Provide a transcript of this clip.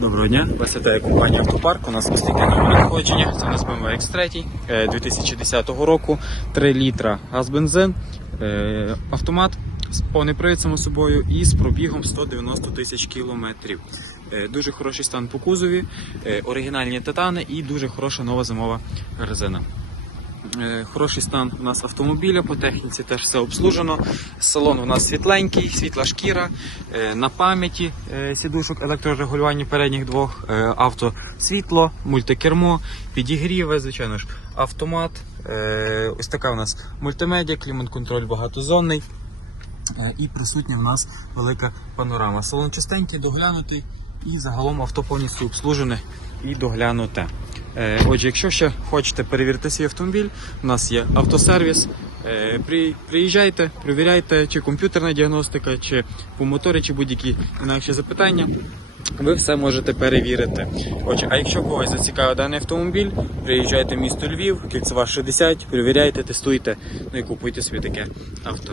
Доброго дня, вас вітає компанія Автопарк. У нас постійне надходження. Це у нас BMW X3 е, 2010 року, 3 літра газ-бензин, е, автомат з повний привід само собою і з пробігом 190 тисяч кілометрів. Е, Дуже хороший стан по кузові, е, оригінальні титани і дуже хороша нова зимова резина. Е, Хороший стан у нас автомобіля, по техніці теж все обслужено. Салон у нас світленький, світла шкіра, е, на пам'яті е, сідушок електрорегулювання передніх двох, е, автосвітло, мультикермо, підігріви, звичайно ж, автомат. Ось така у нас мультимедіа, клімат-контроль багатозонний. І присутня в нас велика панорама. Салон чистенький, доглянутий і загалом авто повністю обслужене і доглянуте. Е, Отже, якщо ще хочете перевірити свій автомобіль, у нас є автосервіс. Е, Приїжджайте, перевіряйте, чи комп'ютерна діагностика, чи по моторі, чи будь-які інакші запитання. Ви все можете перевірити. Отже, а якщо когось зацікавив даний автомобіль, приїжджайте в місто Львів, кільцева 60, перевіряйте, тестуйте, ну і купуйте собі таке авто.